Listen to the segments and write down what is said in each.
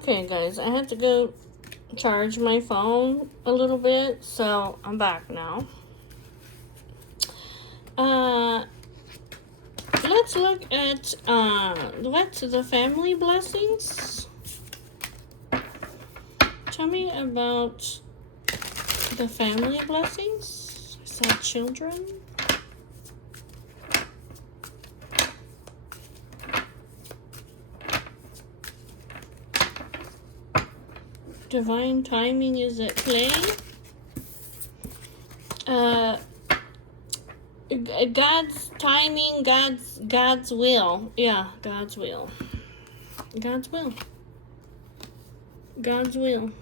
Okay, guys, I had to go charge my phone a little bit, so I'm back now. Let's look at what's the family blessings. Tell me about the family blessings. Is that children? Divine timing is at play. God's timing, God's will. Yeah, God's will. God's will. God's will.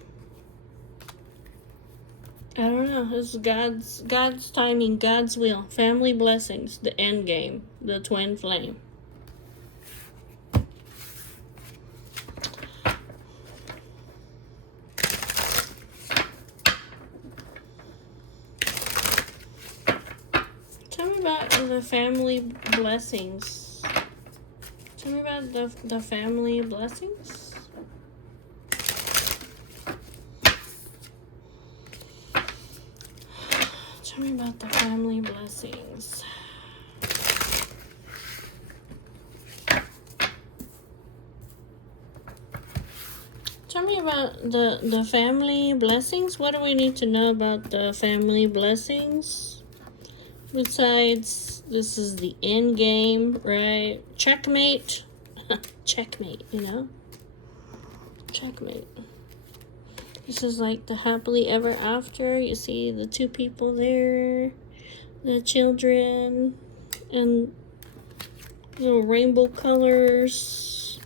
I don't know. This is God's timing, God's will. Family blessings, the end game, the twin flame. Tell me about the family blessings. Tell me about the family blessings. Tell me about the family blessings. Tell me about the family blessings. What do we need to know about the family blessings? Besides, this is the end game, right? Checkmate. Checkmate, you know? Checkmate. This is like the happily ever after. You see the two people there, the children, and little rainbow colors,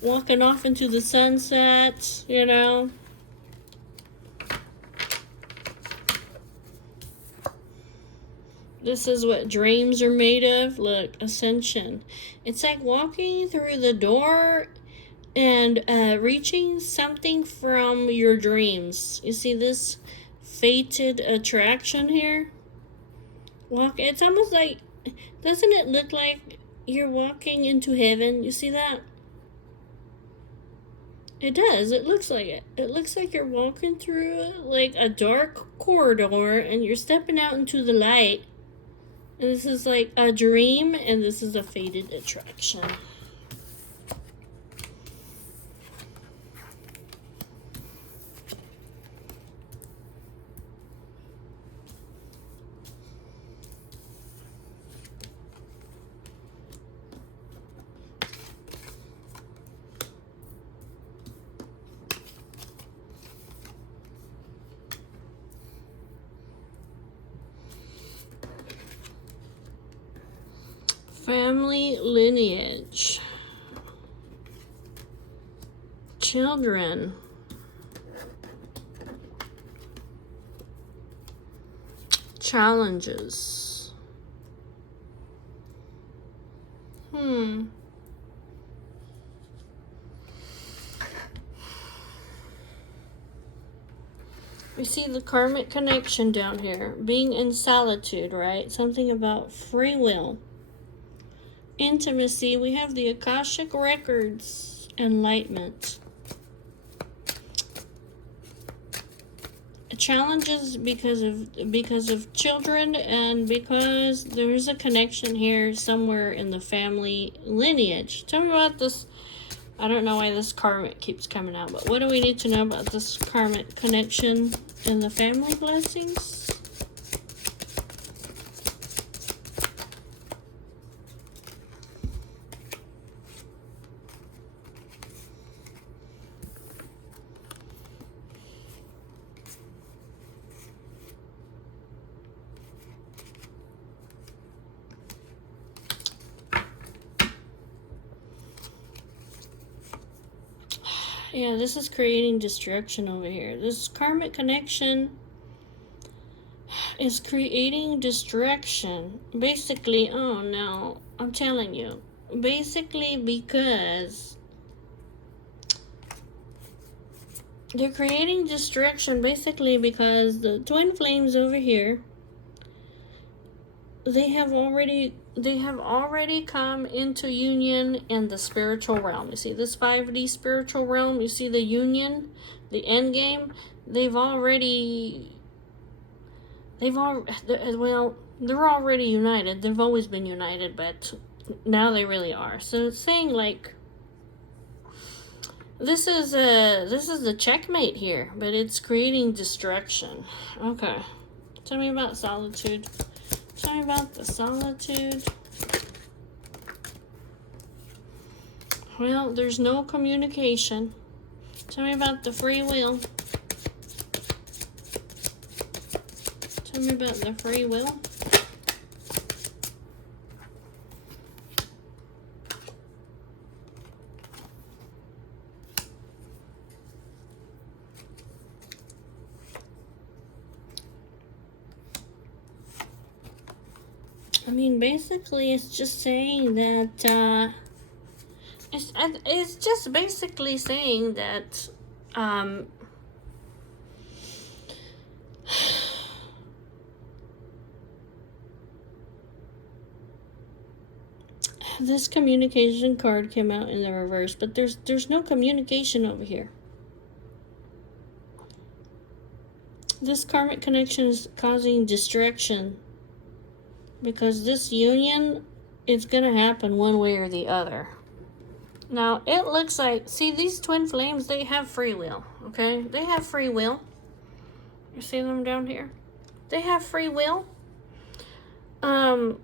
walking off into the sunset, you know. This is what dreams are made of. Look, ascension. It's like walking through the door and reaching something from your dreams. You see this fated attraction here? It's almost like, doesn't it look like you're walking into heaven? You see that? It does. It looks like it. It looks like you're walking through like a dark corridor and you're stepping out into the light. And this is like a dream, and this is a fated attraction. Family lineage. Children. Challenges. We see the karmic connection down here. Being in solitude, right? Something about free will. Intimacy. We have the Akashic records. Enlightenment. Challenges because of children, and because there's a connection here somewhere in the family lineage. Tell me about this. I don't know why this karmic keeps coming out, but what do we need to know about this karmic connection and the family blessings? Yeah, this is creating destruction over here. This karmic connection is creating destruction. Basically, oh no, I'm telling you. Basically, because they're creating destruction, basically because the twin flames over here, they have already come into union in the spiritual realm. You see this 5D spiritual realm, you see the union, the end game. They're already united. They've always been united, but now they really are. So it's saying like this is the checkmate here, but it's creating destruction. Okay. Tell me about solitude. Tell me about the solitude. Well, there's no communication. Tell me about the free will. Tell me about the free will. I mean, basically, it's just saying that, it's just basically saying that, this communication card came out in the reverse, but there's no communication over here. This karmic connection is causing distraction because this union is going to happen one way or the other. Now, it looks like, see, these twin flames, they have free will, okay? They have free will. You see them down here? They have free will. But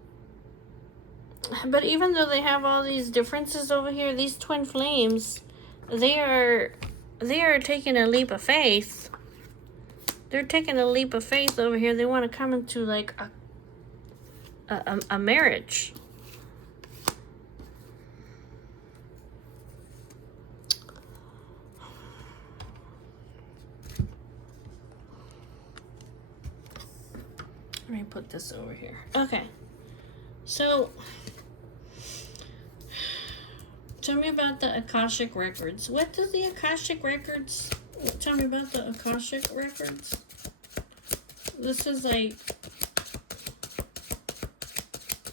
even though they have all these differences over here, these twin flames, they are taking a leap of faith. They're taking a leap of faith over here. They want to come into like a marriage. Let me put this over here. Okay. So, tell me about the Akashic Records. What does the Akashic Records... Tell me about the Akashic Records. This is like...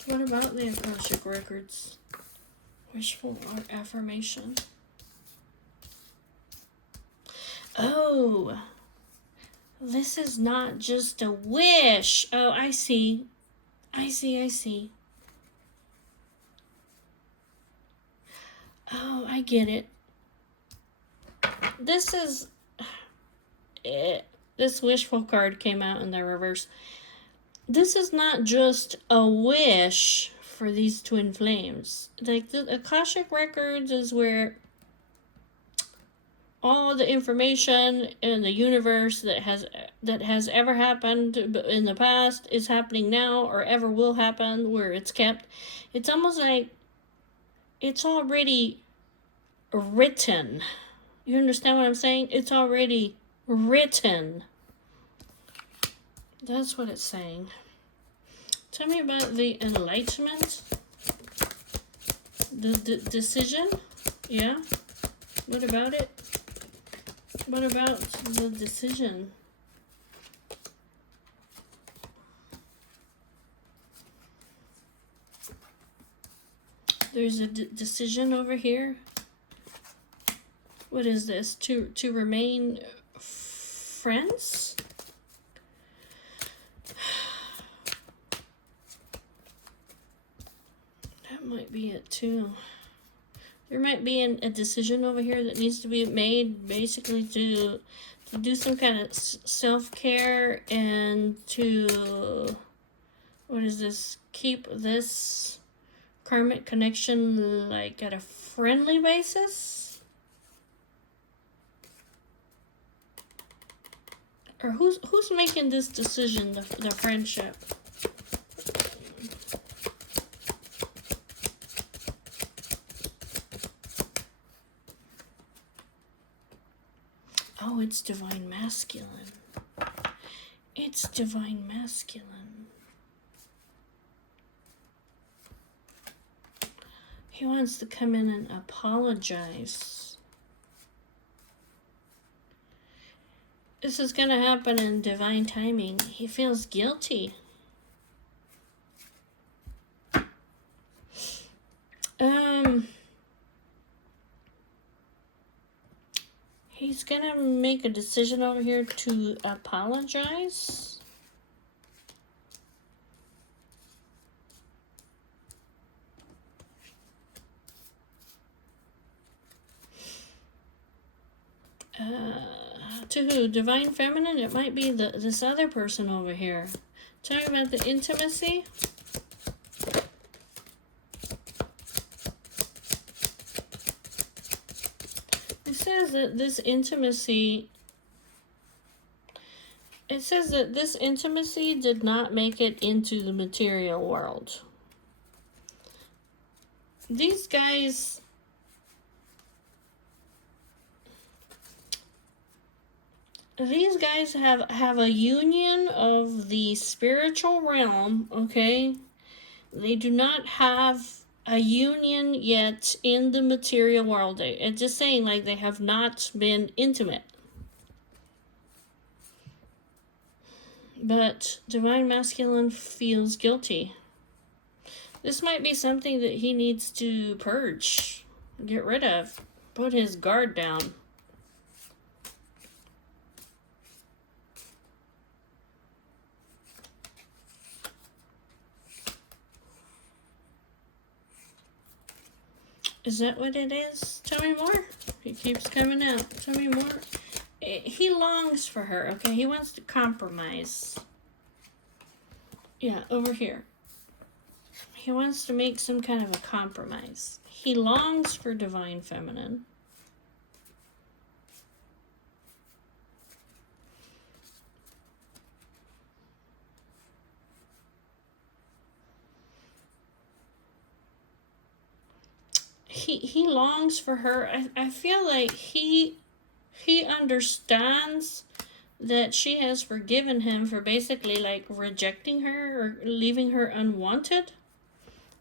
What about the Akashic Records? Wishful affirmation. Oh... This is not just a wish. Oh, I see. I see. Oh, I get it. This is... This wishful card came out in the reverse. This is not just a wish for these twin flames. Like, the Akashic Records is where all the information in the universe that has ever happened in the past is happening now or ever will happen, where it's kept. It's almost like it's already written. You understand what I'm saying? It's already written. That's what it's saying. Tell me about the enlightenment. The decision. Yeah. What about it? What about the decision? There's a decision over here. What is this? To remain friends? That might be it too. There might be a decision over here that needs to be made, basically to do some kind of self-care and to, what is this, keep this karmic connection like at a friendly basis? Or who's making this decision, the friendship? Oh, it's divine masculine. It's divine masculine. He wants to come in and apologize. This is going to happen in divine timing. He feels guilty. He's gonna make a decision over here to apologize. To who? Divine Feminine? It might be this other person over here. Talking about the intimacy. It says that this intimacy, did not make it into the material world. These guys, have a union of the spiritual realm, okay? They do not have a union yet in the material world. It's just saying, like, they have not been intimate. But Divine Masculine feels guilty. This might be something that he needs to purge, get rid of, put his guard down. Is that what it is? Tell me more. He keeps coming out. Tell me more. He longs for her, okay? He wants to compromise. Yeah, over here. He wants to make some kind of a compromise. He longs for Divine Feminine. He longs for her. I feel like he understands that she has forgiven him for basically like rejecting her or leaving her unwanted.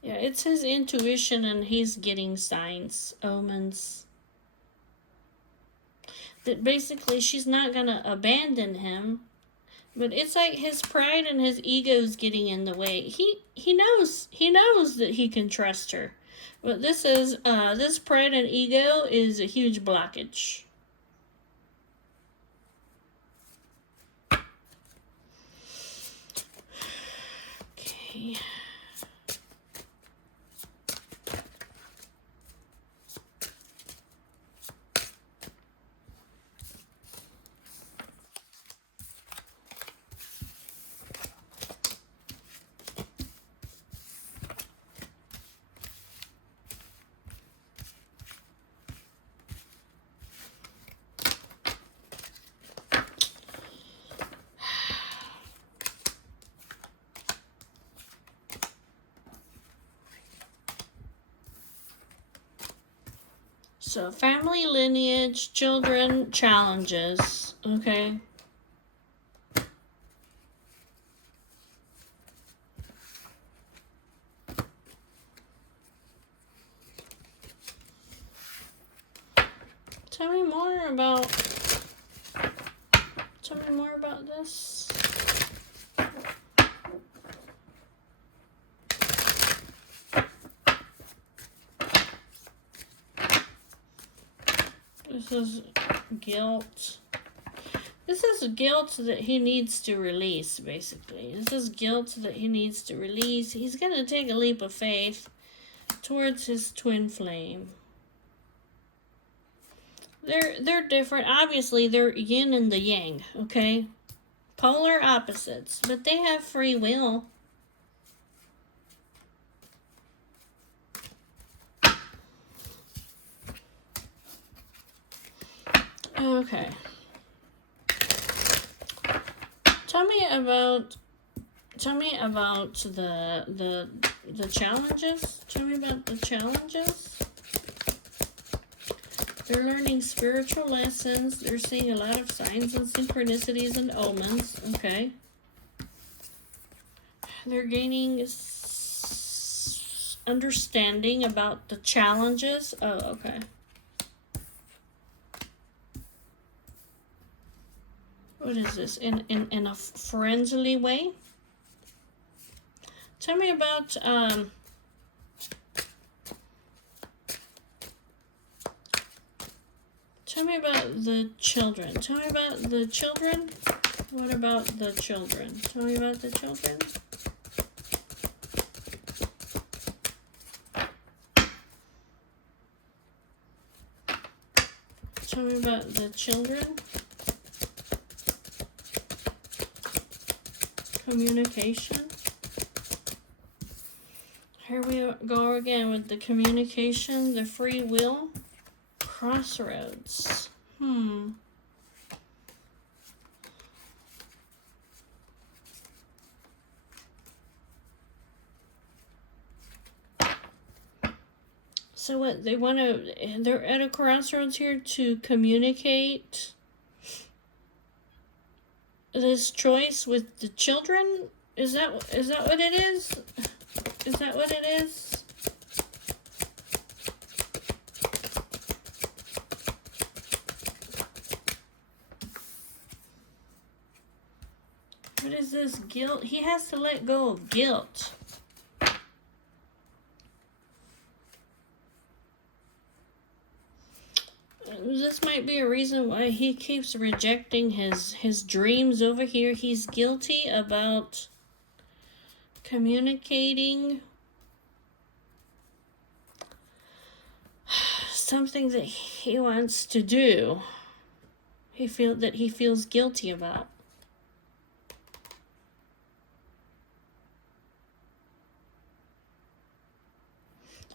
Yeah, it's his intuition, and he's getting signs, omens, that basically she's not gonna abandon him. But it's like his pride and his ego's getting in the way. He knows that he can trust her. But this pride and ego is a huge blockage. Okay. So, family, lineage, children, challenges, okay? Tell me more about this. This is guilt. This is guilt that he needs to release, basically. This is guilt that he needs to release. He's going to take a leap of faith towards his twin flame. They're different. Obviously, they're yin and the yang, okay? Polar opposites, but they have free will. Okay. Tell me about the challenges. Tell me about the challenges. They're learning spiritual lessons. They're seeing a lot of signs and synchronicities and omens. Okay. They're gaining understanding about the challenges. Oh, okay. What is this? In a friendly way? Tell me about Tell me about the children. Tell me about the children. What about the children? Tell me about the children. Tell me about the children. Communication. Here we go again with the communication, the free will. Crossroads. So what, they want to, they're at a crossroads here to communicate this choice with the children? Is that what it is? Is that what it is? What is this guilt? He has to let go of guilt. This might be a reason why he keeps rejecting his dreams over here. He's guilty about communicating something that he wants to do. He feels guilty about.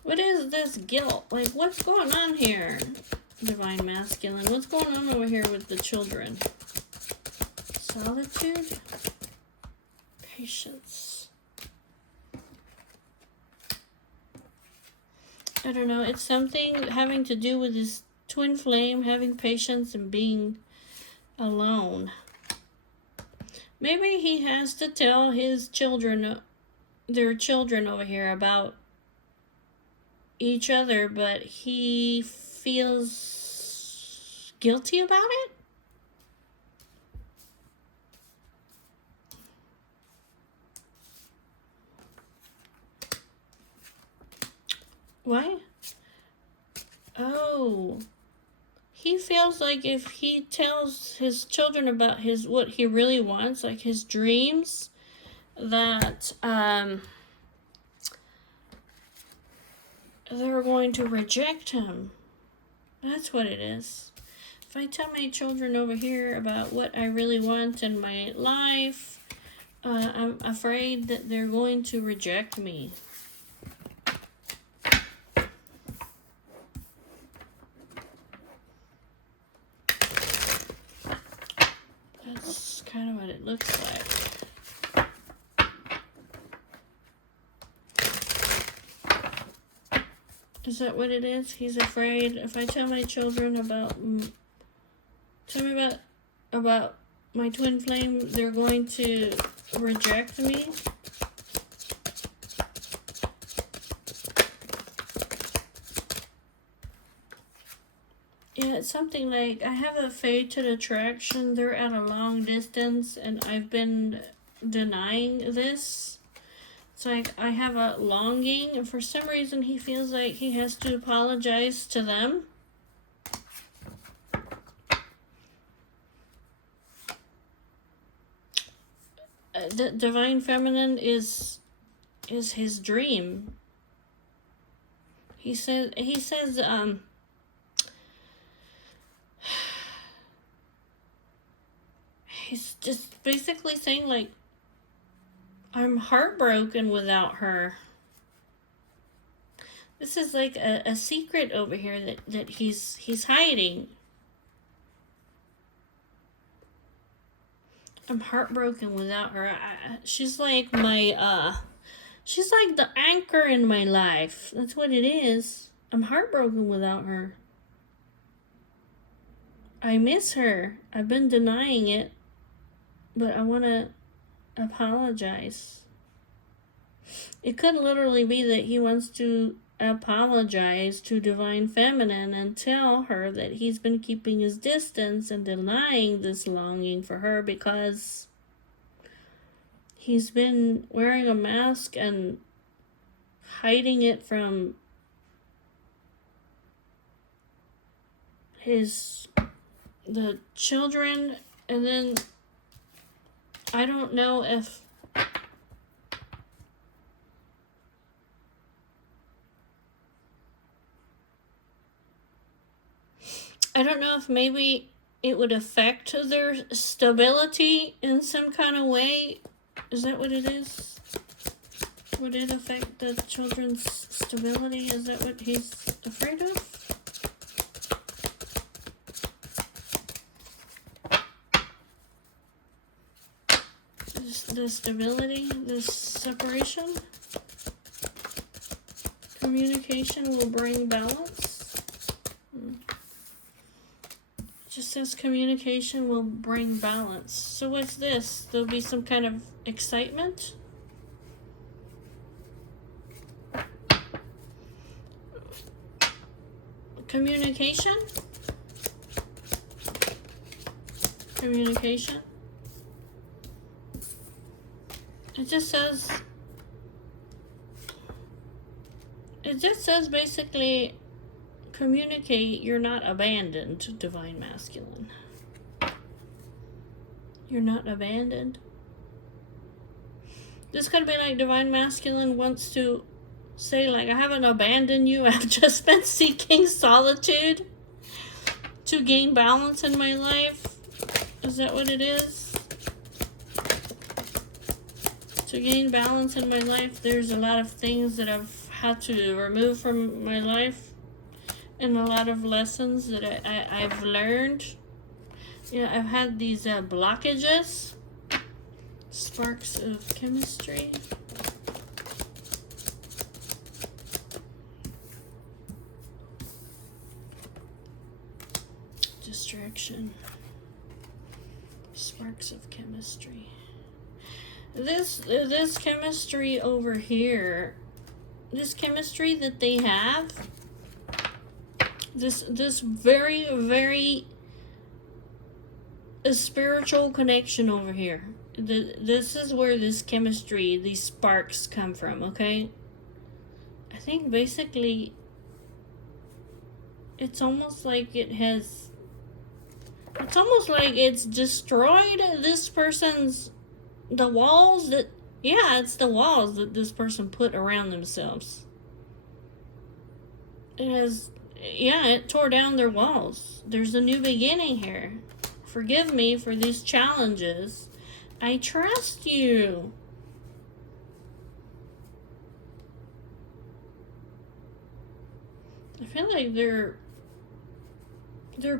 What is this guilt? Like, what's going on here? Divine Masculine. What's going on over here with the children? Solitude? Patience. I don't know. It's something having to do with his twin flame, having patience and being alone. Maybe he has to tell his children, their children over here, about each other, but he feels guilty about it? Why? Oh, he feels like if he tells his children about what he really wants, like his dreams, that they're going to reject him. That's what it is. If I tell my children over here about what I really want in my life, I'm afraid that they're going to reject me. That's kind of what it looks like. Is that what it is? He's afraid if I tell my children about, tell me about my twin flame, they're going to reject me. Yeah, it's something like, I have a fated attraction. They're at a long distance, and I've been denying this. It's like I have a longing, and for some reason he feels like he has to apologize to them. The Divine Feminine is his dream. He says he's just basically saying, like, I'm heartbroken without her. This is like a secret over here that he's hiding. I'm heartbroken without her. She's like she's like the anchor in my life. That's what it is. I'm heartbroken without her. I miss her. I've been denying it, but I want to apologize. It could literally be that he wants to apologize to Divine Feminine and tell her that he's been keeping his distance and denying this longing for her because he's been wearing a mask and hiding it from the children, and then I don't know if maybe it would affect their stability in some kind of way. Is that what it is? Would it affect the children's stability? Is that what he's afraid of? The stability, this separation? Communication will bring balance. Just says communication will bring balance. So what's this? There'll be some kind of excitement? Communication? Communication? It just says basically communicate, you're not abandoned, Divine Masculine. You're not abandoned. This could be like Divine Masculine wants to say, like, I haven't abandoned you, I've just been seeking solitude to gain balance in my life. Is that what it is? To gain balance in my life, there's a lot of things that I've had to remove from my life, and a lot of lessons that I've learned. Yeah, I've had these blockages. Sparks of chemistry. Distraction. Sparks of chemistry. This chemistry over here, this chemistry that they have, this very, very a spiritual connection over here. This is where this chemistry, these sparks come from, okay? I think basically it's almost like it's almost like it's destroyed this person's, the walls that, yeah, it's the walls that this person put around themselves. It has, yeah, it tore down their walls. There's a new beginning here. Forgive me for these challenges. I trust you. I feel like they're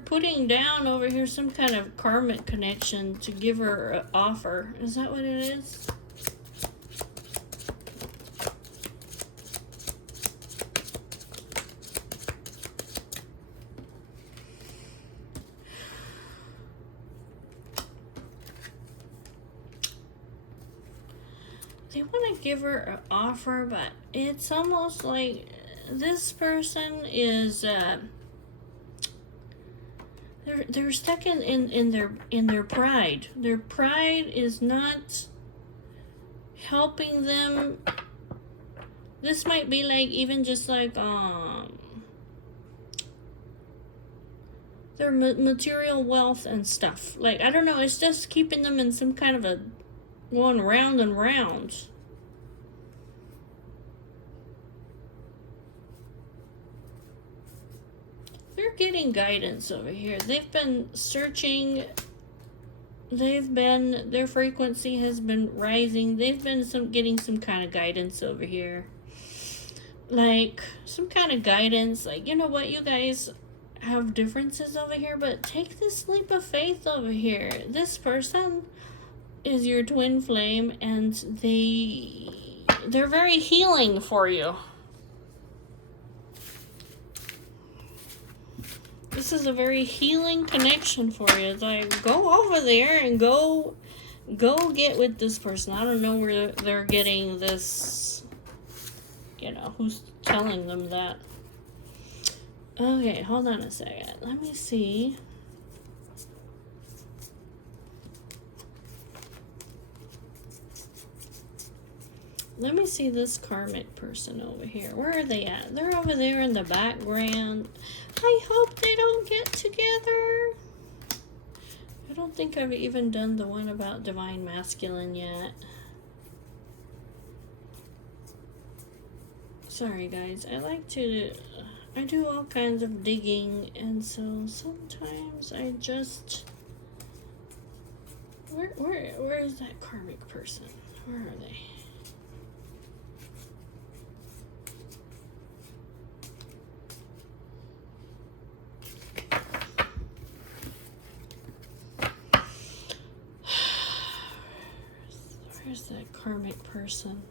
putting down over here some kind of karmic connection to give her an offer. Is that what it is? They want to give her an offer, but it's almost like this person is they're stuck in their pride. Their pride is not helping them. This might be like even just like their material wealth and stuff. Like, I don't know, it's just keeping them in some kind of a going round and round. They're getting guidance over here. They've been searching. Their frequency has been rising. They've been getting some kind of guidance over here. Like, some kind of guidance. Like, you know what, you guys have differences over here, but take this leap of faith over here. This person is your twin flame, and they're very healing for you. This is a very healing connection for you. It's like, go over there and go get with this person. I don't know where they're getting this, you know, who's telling them that. Okay, hold on a second. Let me see. Let me see this karmic person over here. Where are they at? They're over there in the background. I hope they don't get together. I don't think I've even done the one about divine masculine yet. Sorry guys, I do all kinds of digging, and so sometimes I just, where is that karmic person? Where are they? Where's that karmic person?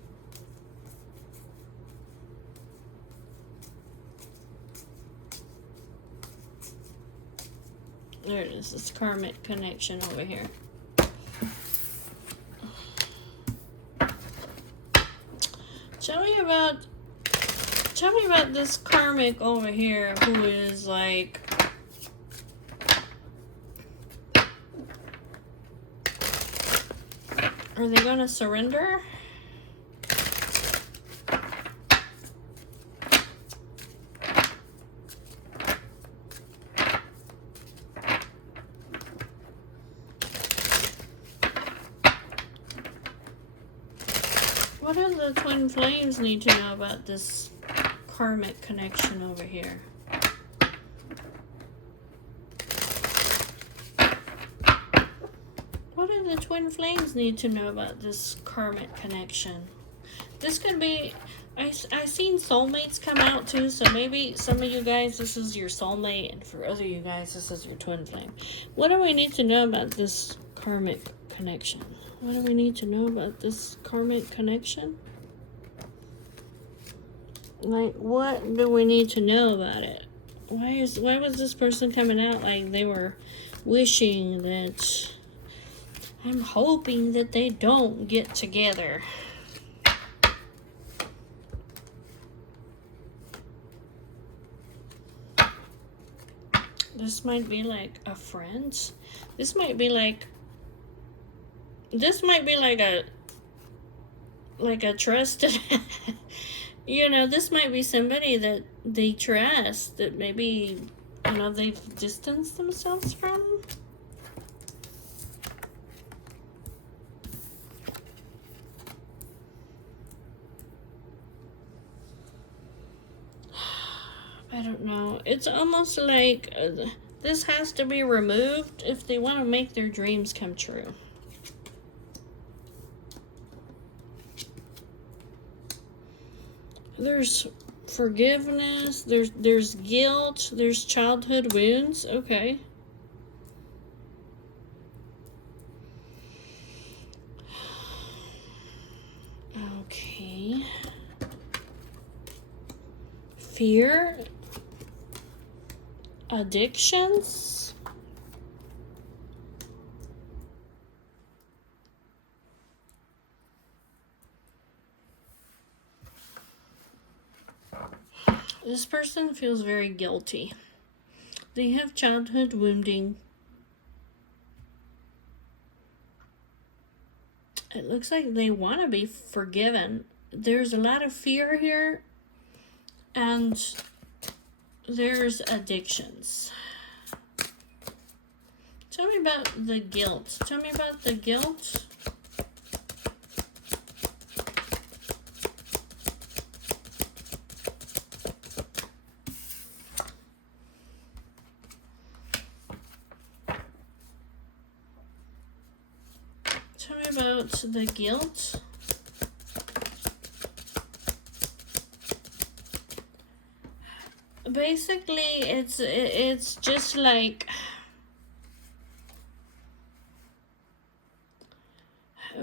There it is. It's karmic connection over here. Tell me about this karmic over here who is like, are they gonna surrender? What do the twin flames need to know about this karmic connection over here? What do the twin flames need to know about this karmic connection? This could be, I seen soulmates come out too, so maybe some of you guys, this is your soulmate, and for other you guys, this is your twin flame. What do we need to know about this karmic connection? What do we need to know about this karmic connection? Like, what do we need to know about it? Why was this person coming out like they were wishing that, I'm hoping that they don't get together? This might be like a friend. This might be like a trusted you know, this might be somebody that they trust, that maybe, you know, they've distanced themselves from. I don't know. It's almost like this has to be removed if they want to make their dreams come true. There's forgiveness, there's guilt, there's childhood wounds. Okay. Okay. Fear, addictions. This person feels very guilty. They have childhood wounding. It looks like they want to be forgiven. There's a lot of fear here, and there's addictions. Tell me about the guilt. Tell me about the guilt. Tell me about the guilt. Basically, it's just like,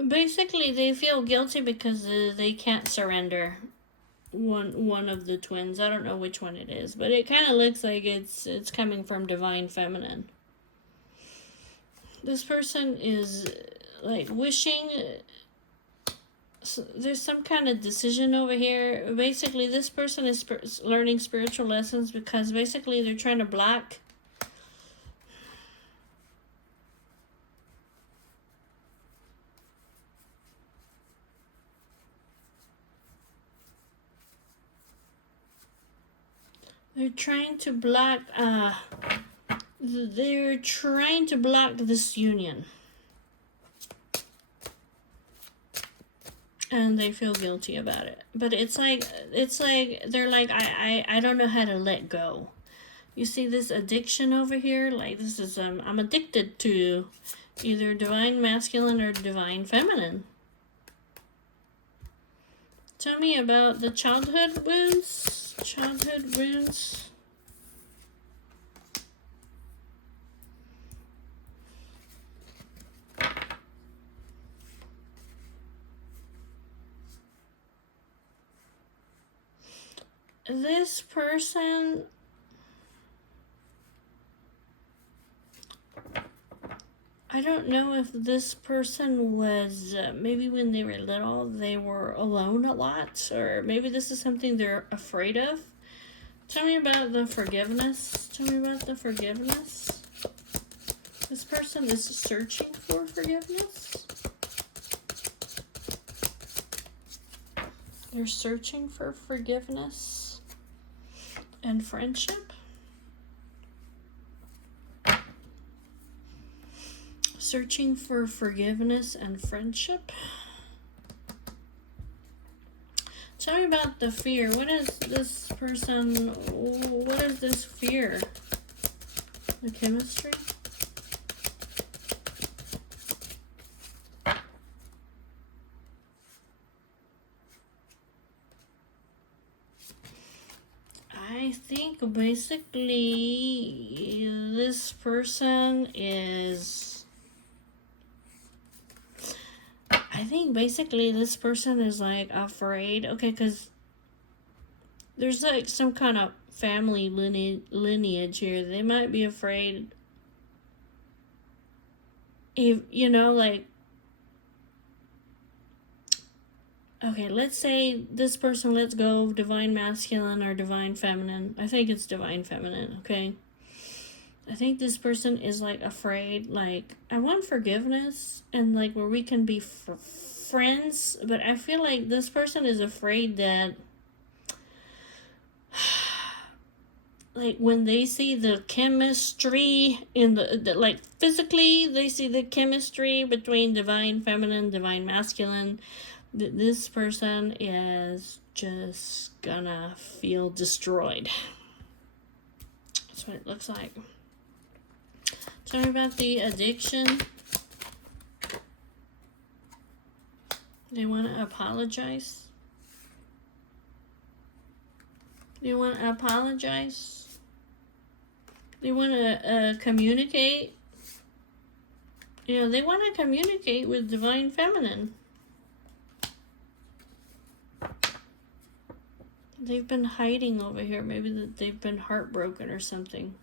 basically they feel guilty because they can't surrender one of the twins. I don't know which one it is, but it kind of looks like it's coming from divine feminine. This person is like wishing, so there's some kind of decision over here. Basically, this person is learning spiritual lessons because basically they're trying to block They're trying to block, they're trying to block this union. And they feel guilty about it. But it's like they're like, I don't know how to let go. You see this addiction over here? Like, this is, I'm addicted to either divine masculine or divine feminine. Tell me about the childhood wounds. Childhood wounds. This person, I don't know if this person was, maybe when they were little, they were alone a lot, or maybe this is something they're afraid of. Tell me about the forgiveness. Tell me about the forgiveness. This person is searching for forgiveness. They're searching for forgiveness and friendship. Searching for forgiveness and friendship. Tell me about the fear. What is this person, what is this fear? The chemistry? I think basically this person is, I think basically this person is like afraid, okay, because there's like some kind of family lineage here. They might be afraid, if, you know, like, okay, let's say this person lets go of divine masculine or divine feminine. I think it's divine feminine, okay? I think this person is like afraid, like, I want forgiveness and like where we can be friends, but I feel like this person is afraid that like when they see the chemistry in the like physically they see the chemistry between divine feminine, divine masculine, this person is just gonna feel destroyed. That's what it looks like. Tell me about the addiction. They want to apologize. They want to apologize. They want to communicate. You know, they want to communicate with divine feminine. They've been hiding over here. Maybe that they've been heartbroken or something.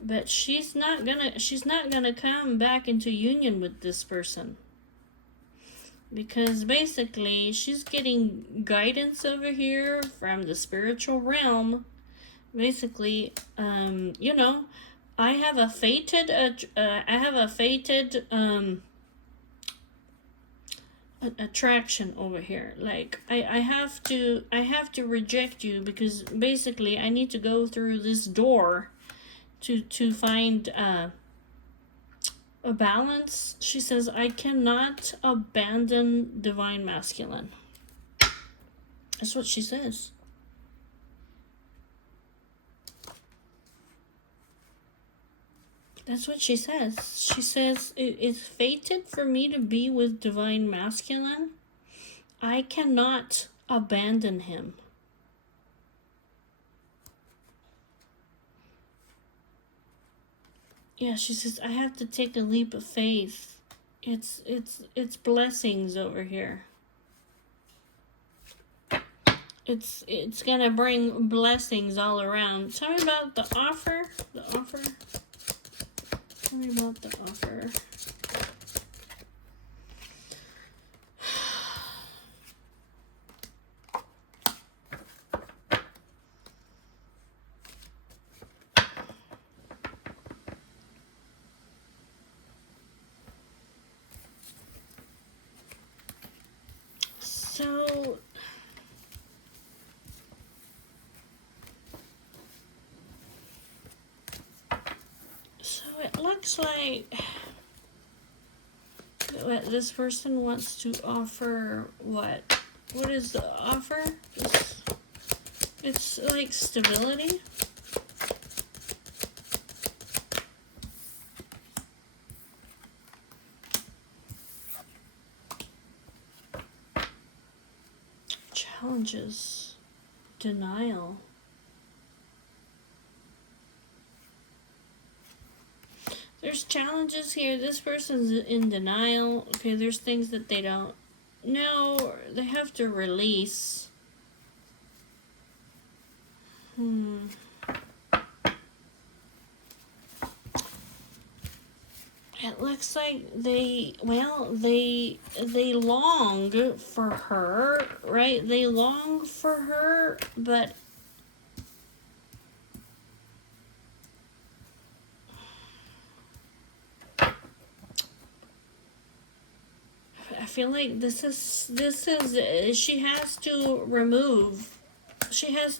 But she's not gonna come back into union with this person. Because basically she's getting guidance over here from the spiritual realm. Basically, you know, I have a fated attraction over here. Like I have to reject you, because basically I need to go through this door to find a balance. She says, I cannot abandon divine masculine. That's what she says. That's what she says. She says, it's fated for me to be with divine masculine. I cannot abandon him. Yeah, she says, I have to take a leap of faith. It's blessings over here. It's gonna bring blessings all around. Tell me about the offer. The offer. Tell me about the offer. So So it looks like this person wants to offer what? What is the offer? It's like stability. Challenges. Denial. There's challenges here. This person's in denial. Okay, there's things that they don't know. They have to release. It looks like they long for her, right? They long for her, but I feel like this is she has to remove. She has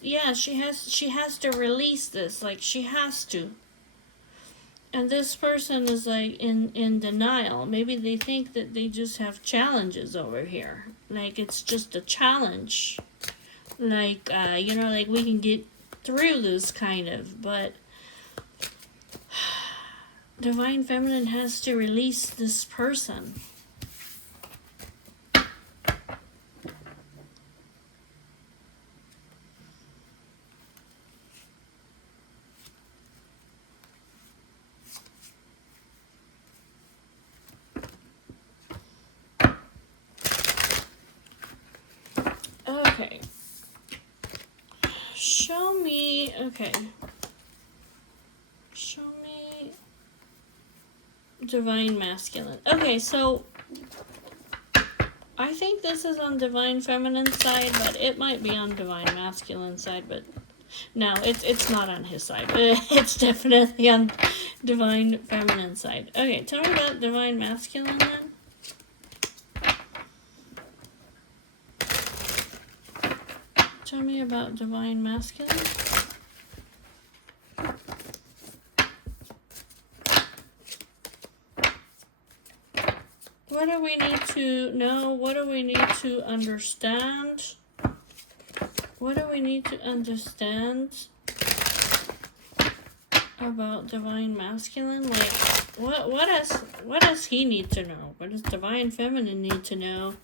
to release this. Like she has to. And this person is like in denial. Maybe they think that they just have challenges over here. Like it's just a challenge. Like like we can get through this kind of, but Divine Feminine has to release this person. Okay. Show me Divine Masculine. Okay, so I think this is on Divine Feminine side, but it might be on Divine Masculine side, but no, it's not on his side. It's definitely on Divine Feminine side. Okay, tell me about Divine Masculine then. Tell me about Divine Masculine. What do we need to know? What do we need to understand? What do we need to understand about Divine Masculine? Like, what does he need to know? What does Divine Feminine need to know?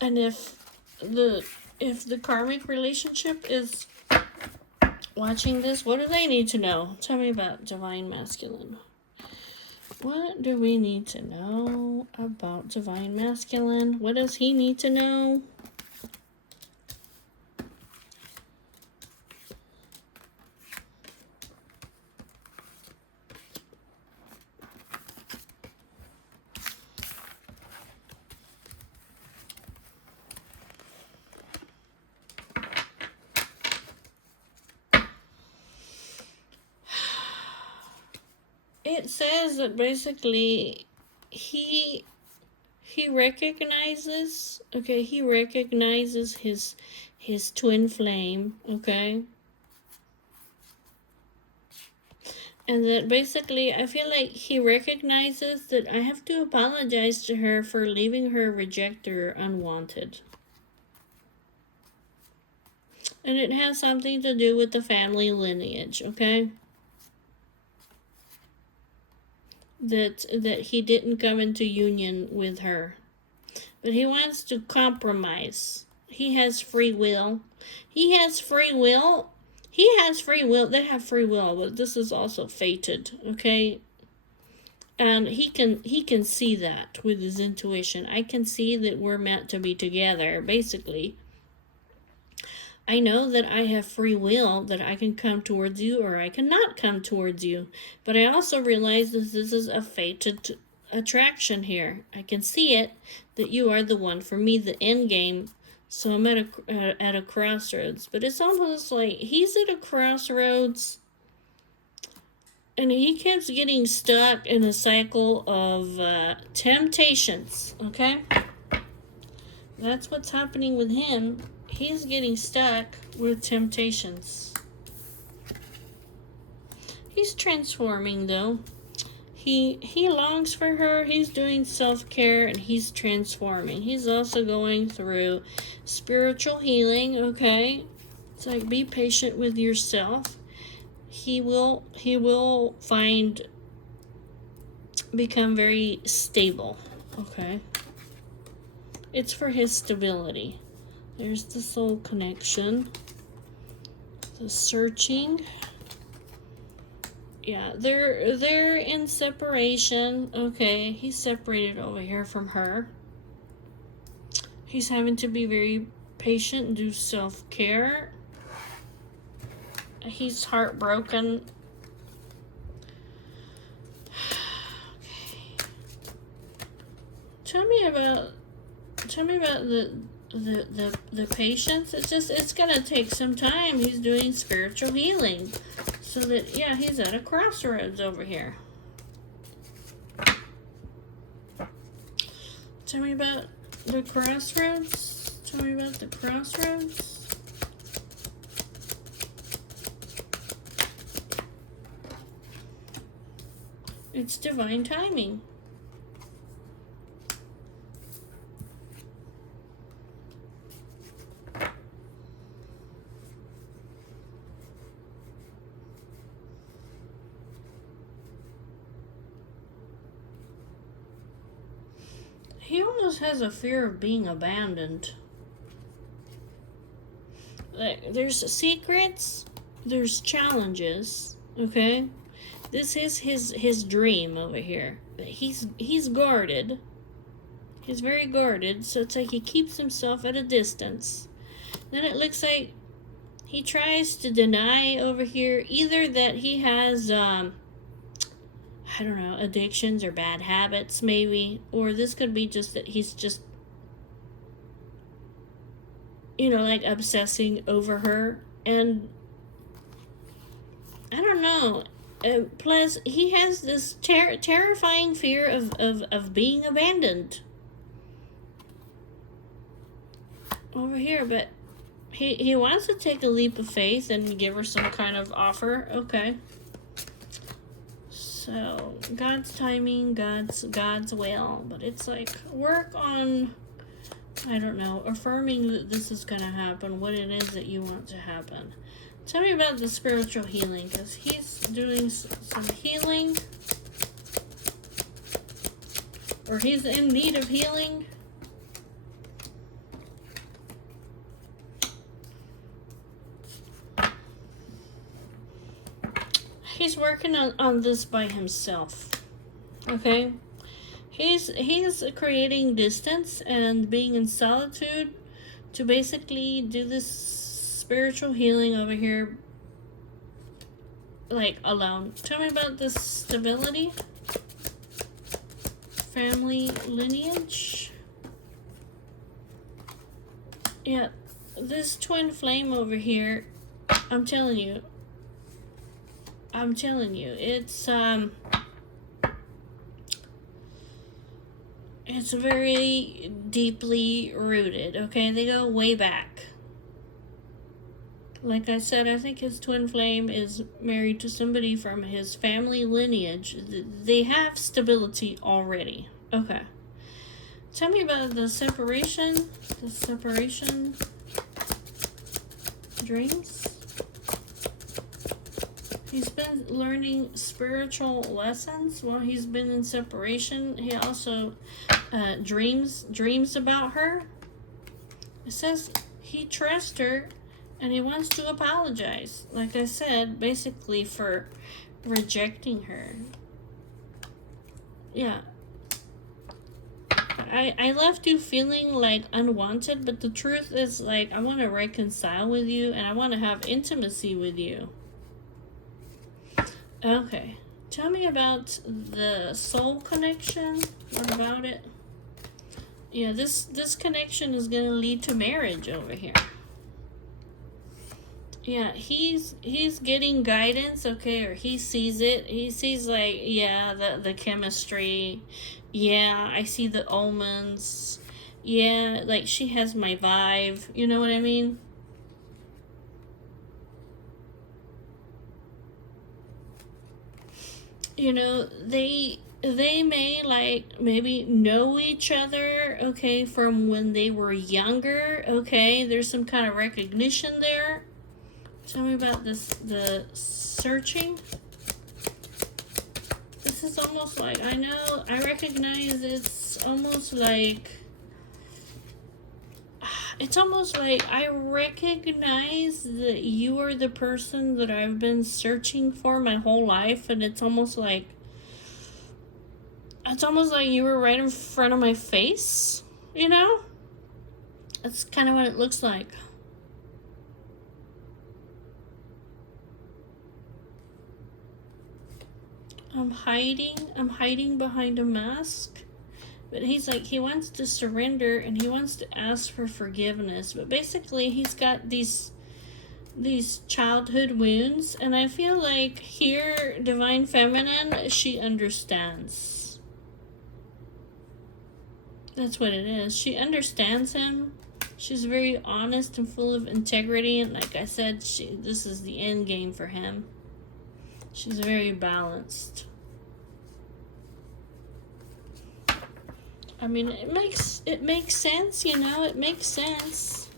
And if the karmic relationship is watching this, what do they need to know? Tell me about Divine Masculine. What do we need to know about Divine Masculine? What does he need to know? It says that basically he recognizes, okay, he recognizes his twin flame, okay? And that basically I feel like he recognizes that I have to apologize to her for leaving her rejected or unwanted. And it has something to do with the family lineage, okay? That he didn't come into union with her. But he wants to compromise. He has free will. He has free will. He has free will. They have free will, but this is also fated, okay? And he can see that with his intuition. I can see that we're meant to be together, basically. I know that I have free will, that I can come towards you or I cannot come towards you. But I also realize that this is a fated attraction here. I can see it, that you are the one for me, the end game. So I'm at a crossroads. But it's almost like he's at a crossroads and he keeps getting stuck in a cycle of temptations, okay? That's what's happening with him. He's getting stuck with temptations. he's transforming though. He longs for her. He's doing self-care and he's transforming. He's also going through spiritual healing, okay? It's like, be patient with yourself. He will become very stable, okay? It's for his stability. There's the soul connection. The searching. Yeah, they're in separation. Okay, he's separated over here from her. He's having to be very patient and do self-care. He's heartbroken. Okay. Tell me about the patience. It's gonna take some time. He's doing spiritual healing. So that, yeah, he's at a crossroads over here. Tell me about the crossroads. Tell me about the crossroads. It's divine timing. He almost has a fear of being abandoned. Like, there's secrets, there's challenges, okay? This is his dream over here. He's guarded. He's very guarded, so it's like he keeps himself at a distance. Then it looks like he tries to deny over here either that he has I don't know, addictions or bad habits maybe, or this could be just that he's just, you know, like obsessing over her, and I don't know. Plus, he has this terrifying fear of being abandoned over here, but he wants to take a leap of faith and give her some kind of offer. Okay. So, God's timing, God's will. But it's like, work on, I don't know, affirming that this is going to happen, what it is that you want to happen. Tell me about the spiritual healing, because he's doing some healing. Or he's in need of healing. He's working on this by himself. Okay? He's creating distance and being in solitude to basically do this spiritual healing over here, like, alone. Tell me about this stability. Family lineage. Yeah, this twin flame over here, I'm telling you, it's very deeply rooted, okay? They go way back. Like I said, I think his twin flame is married to somebody from his family lineage. They have stability already. Okay. Tell me about the separation dreams. He's been learning spiritual lessons while he's been in separation. He also dreams about her. It says he trusts her and he wants to apologize. Like I said, basically for rejecting her. Yeah. I left you feeling like unwanted, but the truth is, like, I want to reconcile with you and I want to have intimacy with you. Okay, tell me about the soul connection. What about it? Yeah, this connection is gonna lead to marriage over here. Yeah, he's getting guidance, okay, or he sees it. He sees, like, yeah, the chemistry. Yeah, I see the omens. Yeah, like, she has my vibe. You know what I mean? you know, they may like maybe know each other, okay, from when they were younger, okay? There's some kind of recognition there. Tell me about this, the searching. This is almost like, I know, I recognize it's almost like, I recognize that you are the person that I've been searching for my whole life, and it's almost like you were right in front of my face, you know? That's kind of what it looks like. I'm hiding behind a mask. But he's like, he wants to surrender and he wants to ask for forgiveness. But basically, he's got these childhood wounds, and I feel like here, Divine Feminine, she understands. That's what it is. She understands him. She's very honest and full of integrity, and like I said, this is the end game for him. She's very balanced. I mean, it makes sense, you know, it makes sense.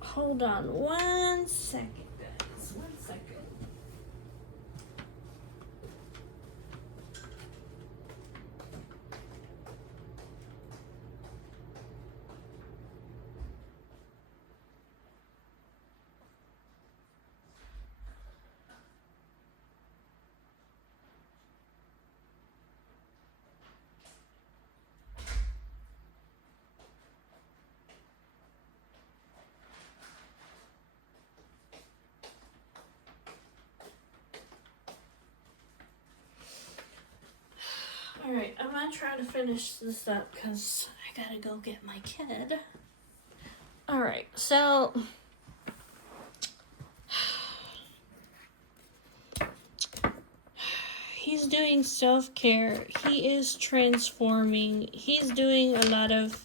Hold on 1 second, guys. 1 second. Alright, I'm gonna try to finish this up because I gotta go get my kid. Alright, so he's doing self-care. He is transforming. He's doing a lot of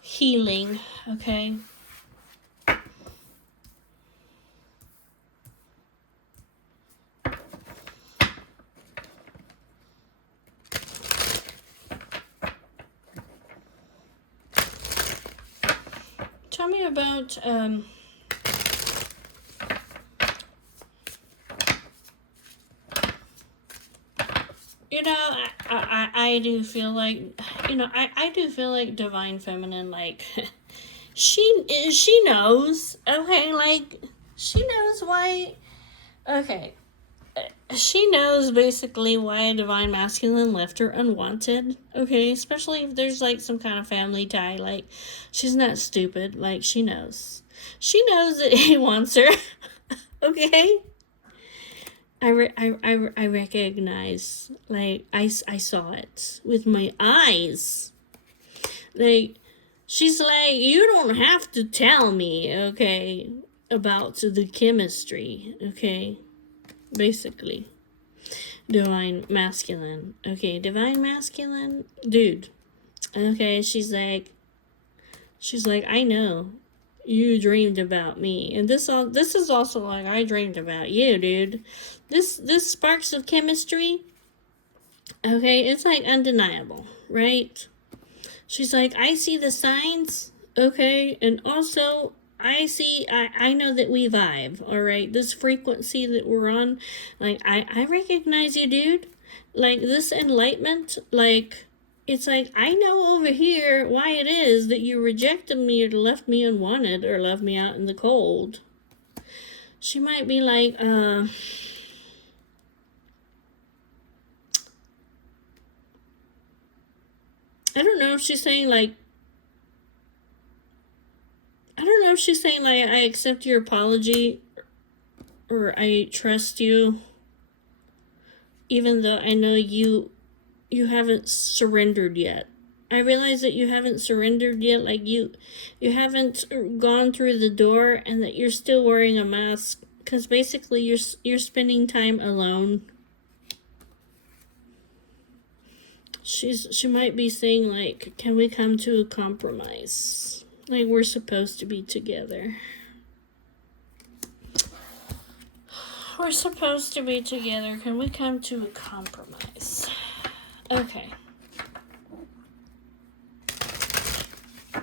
healing, okay? Tell me about you know, I do feel like, you know, I do feel like Divine Feminine, like she knows, okay, like she knows why, okay, she knows basically why Divine Masculine left her unwanted, okay, especially if there's like some kind of family tie. Like, she's not stupid, like she knows that he wants her. Okay, I recognize, like I saw it with my eyes. Like, she's like, you don't have to tell me, okay, about the chemistry, okay, basically. Divine Masculine, okay, Divine Masculine, dude, okay, she's like, I know you dreamed about me, and this is also like, I dreamed about you, dude. This sparks of chemistry, okay, it's like undeniable, right? She's like, I see the signs, okay, and also I know that we vibe, all right? This frequency that we're on, like, I recognize you, dude. Like, this enlightenment, like, it's like, I know over here why it is that you rejected me or left me unwanted or left me out in the cold. She might be like, I don't know if she's saying like, I accept your apology or I trust you, even though I know you haven't surrendered yet. I realize that you haven't surrendered yet, like you haven't gone through the door, and that you're still wearing a mask because basically you're spending time alone. She might be saying like, can we come to a compromise? Like we're supposed to be together. We're supposed to be together. Can we come to a compromise? Okay. I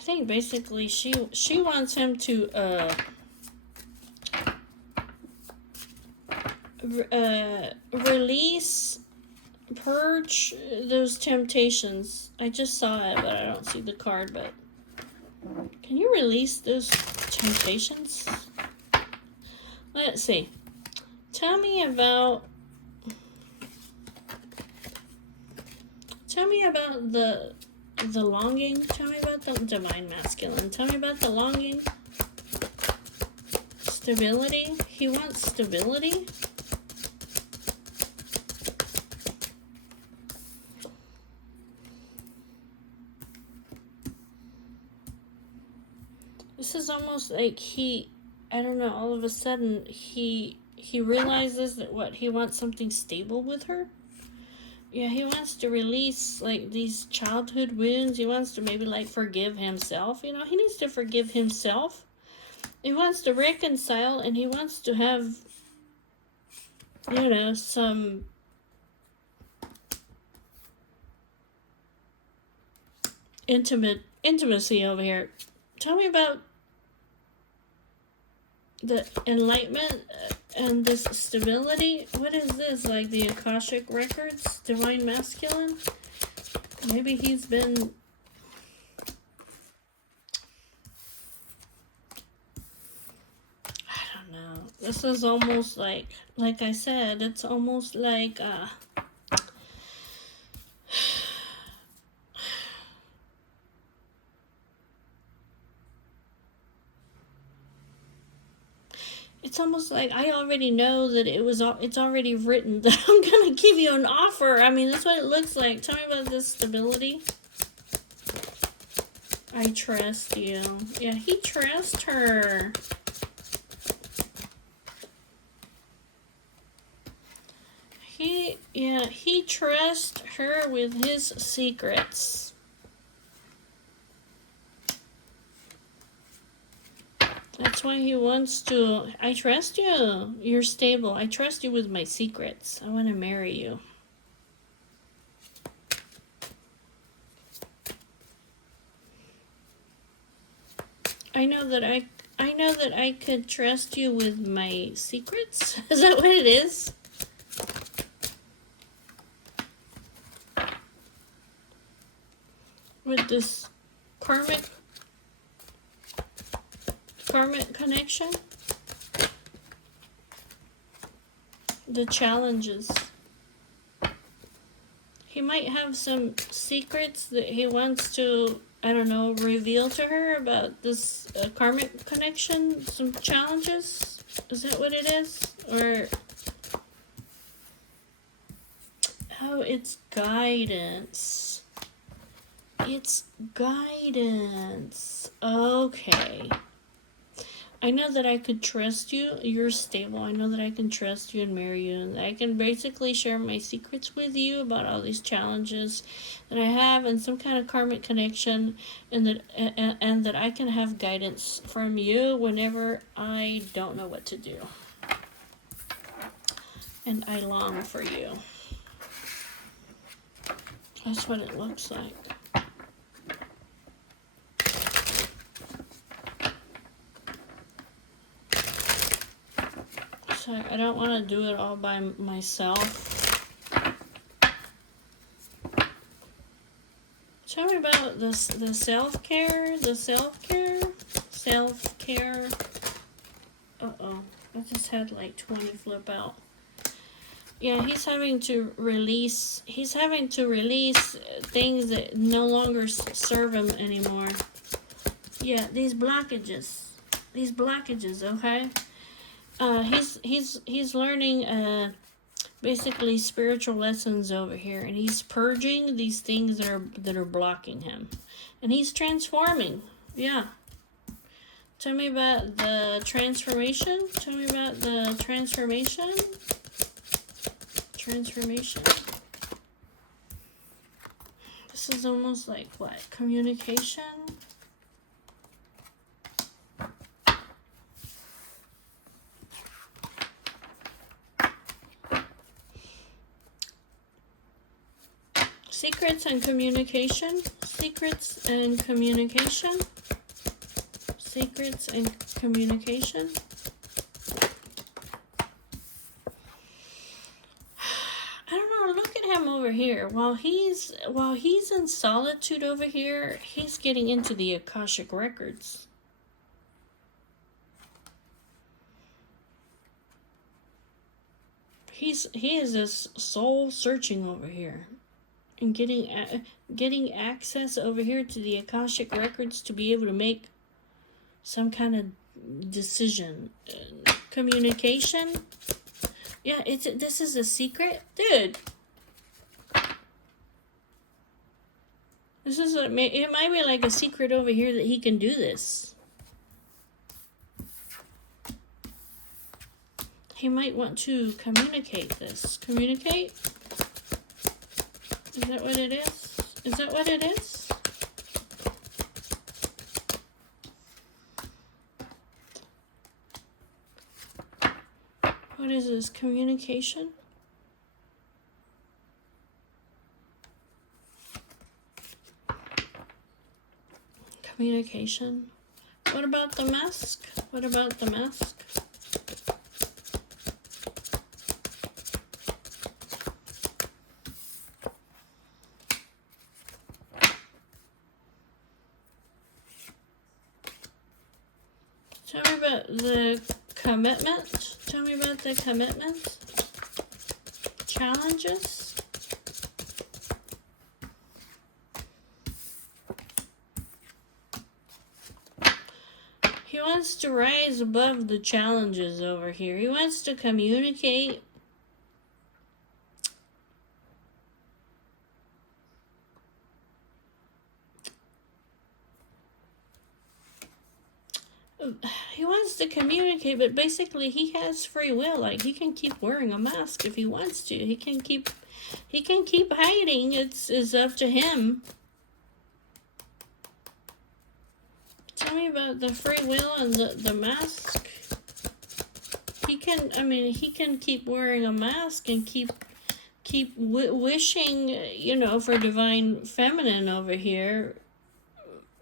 think basically she wants him to release, purge those temptations. I just saw it, but I don't see the card. But can you release those temptations? Let's see. Tell me about the longing. Tell me about the divine masculine. Tell me about the longing. Stability. He wants stability. This is almost like I don't know, all of a sudden he realizes that he wants something stable with her. Yeah, he wants to release like these childhood wounds. He wants to maybe like forgive himself. You know, he needs to forgive himself. He wants to reconcile, and he wants to have, you know, some intimacy over here. Tell me about the enlightenment and this stability. What is this? Like the Akashic Records? Divine Masculine? Maybe he's been... I don't know. This is almost like I said, it's almost like... It's almost like I already know that it's already written that I'm going to give you an offer. I mean, that's what it looks like. Tell me about this stability. I trust you. Yeah, he trusts her. He trusts her with his secrets. That's why he wants to... I trust you. You're stable. I trust you with my secrets. I want to marry you. I know that I could trust you with my secrets. Is that what it is? With this karmic connection, the challenges. He might have some secrets that he wants to, I don't know, reveal to her about this karmic connection, some challenges. Is that what it is? Or, oh, it's guidance. It's guidance. Okay. I know that I could trust you. You're stable. I know that I can trust you and marry you. And I can basically share my secrets with you about all these challenges that I have and some kind of karmic connection. And that I can have guidance from you whenever I don't know what to do. And I long for you. That's what it looks like. So I don't want to do it all by myself. Tell me about this, the self-care. Uh-oh. I just had like 20 flip out. Yeah, he's having to release things that no longer serve him anymore. Yeah, these blockages, okay? He's learning basically spiritual lessons over here, and he's purging these things that are blocking him, and he's transforming. Yeah. Tell me about the transformation. This This is almost like what? Communication? Secrets and communication. Secrets and communication. Secrets and communication. I don't know, look at him over here. While he's in solitude over here, he's getting into the Akashic records. He is just soul searching over here. And getting access over here to the Akashic records to be able to make some kind of decision. Communication. Yeah, this is a secret, dude. It might be like a secret over here that he can do this. He might want to communicate this. Communicate. Is that what it is? Is that what it is? What is this? Communication? Communication. What about the mask? What about the mask? Tell me about the commitment. Tell me about the commitment. Challenges. He wants to rise above the challenges over here. He wants to communicate. He wants to communicate, but basically he has free will. Like, he can keep wearing a mask if he wants to. He can keep hiding. It's up to him. Tell me about the free will and the mask. He can keep wearing a mask and keep wishing, you know, for divine feminine over here,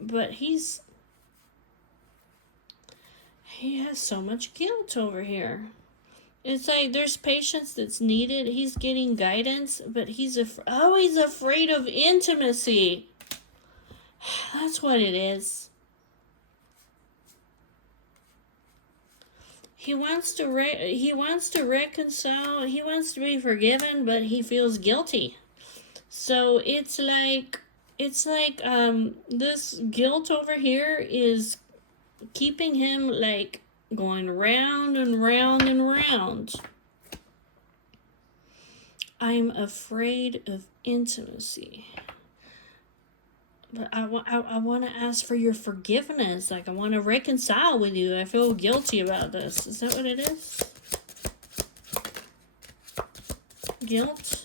but he has so much guilt over here. It's like there's patience that's needed. He's getting guidance, but he's afraid of intimacy. That's what it is. He wants to reconcile. He wants to be forgiven, but he feels guilty. So it's like this guilt over here is keeping him like going round and round and round. I'm afraid of intimacy. But I want to ask for your forgiveness. Like, I want to reconcile with you. I feel guilty about this. Is that what it is? Guilt?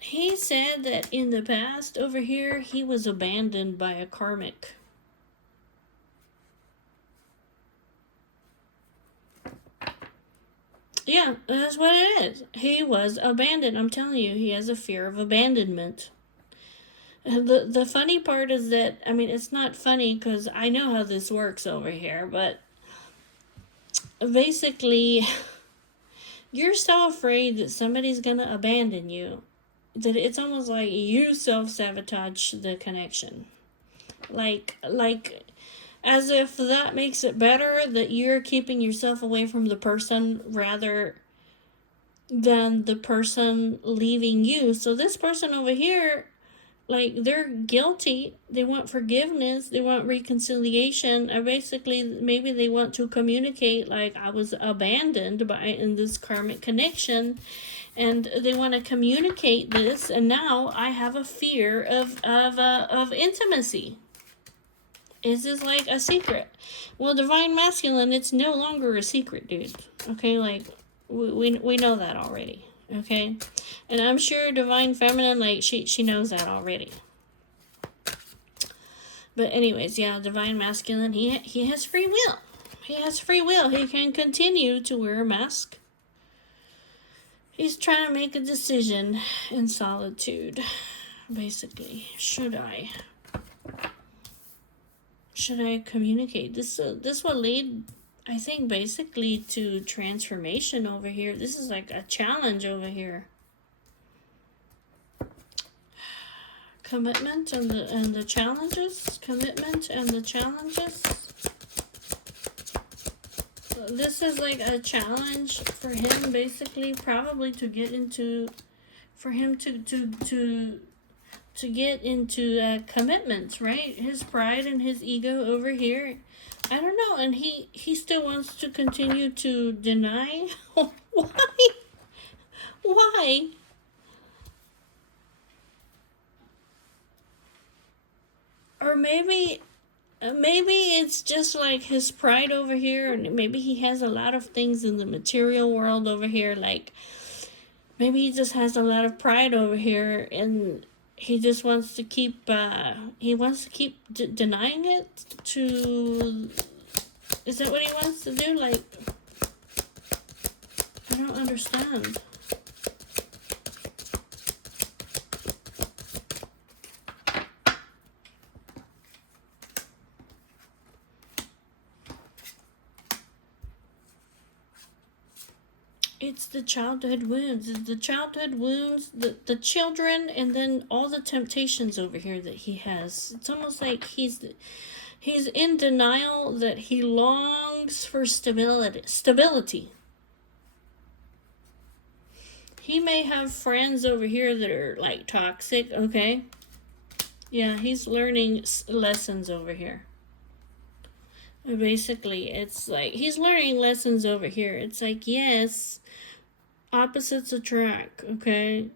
He said that in the past over here, he was abandoned by a karmic. Yeah, that's what it is. He was abandoned. I'm telling you, he has a fear of abandonment. The funny part is that, I mean, it's not funny because I know how this works over here, but basically, you're so afraid that somebody's going to abandon you that it's almost like you self-sabotage the connection. Like as if that makes it better that you're keeping yourself away from the person rather than the person leaving you. So this person over here, like, they're guilty. They want forgiveness. They want reconciliation. Or basically, maybe they want to communicate, like, I was abandoned in this karmic connection. And they want to communicate this. And now I have a fear of intimacy. Is this like a secret? Well, divine masculine, it's no longer a secret, dude. Okay, like we know that already. Okay, and I'm sure divine feminine, like she knows that already. But anyways, yeah, divine masculine, he has free will. He has free will. He can continue to wear a mask. He's trying to make a decision in solitude, basically. Should I communicate? This will lead, I think, basically to transformation over here. This is like a challenge over here. Commitment and the challenges. Commitment and the challenges. This is like a challenge for him, basically, probably to get into, for him to get into commitments, right? His pride and his ego over here, I don't know, and he still wants to continue to deny. Why? Or maybe it's just like his pride over here, and maybe he has a lot of things in the material world over here, like maybe he just has a lot of pride over here, and he just wants to keep denying it to, is that what he wants to do? Like, I don't understand. It's the childhood wounds. It's the childhood wounds, the children, and then all the temptations over here that he has. It's almost like he's in denial that he longs for stability. He may have friends over here that are like toxic, okay? Yeah, he's learning lessons over here. Basically, it's like he's learning lessons over here. It's like, yes, opposites attract, okay?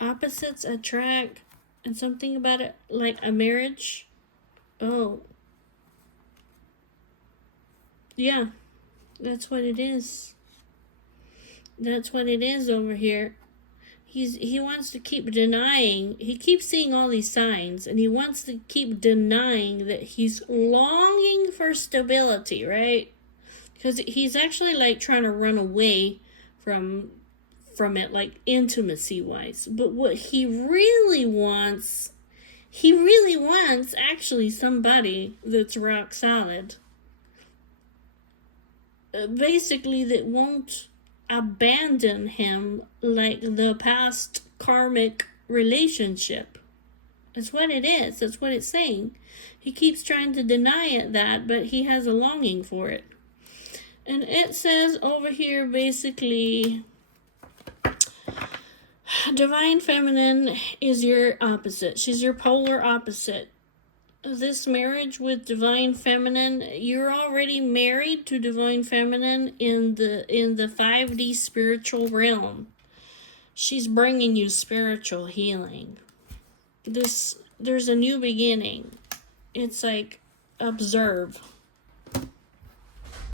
Opposites attract, and something about it, like a marriage. Oh, yeah, that's what it is. That's what it is over here. He wants to keep denying. He keeps seeing all these signs, and he wants to keep denying that he's longing for stability, right? Because he's actually like trying to run away from it, like intimacy wise. But what he really wants actually somebody that's rock solid. Basically, that won't abandon him like the past karmic relationship. That's what it is. That's what it's saying. He keeps trying to deny it that, but he has a longing for it. And it says over here, basically, divine feminine is your opposite. She's your polar opposite. This marriage with divine feminine, you're already married to divine feminine in the 5D spiritual realm. She's bringing you spiritual healing. There's a new beginning. It's like, observe.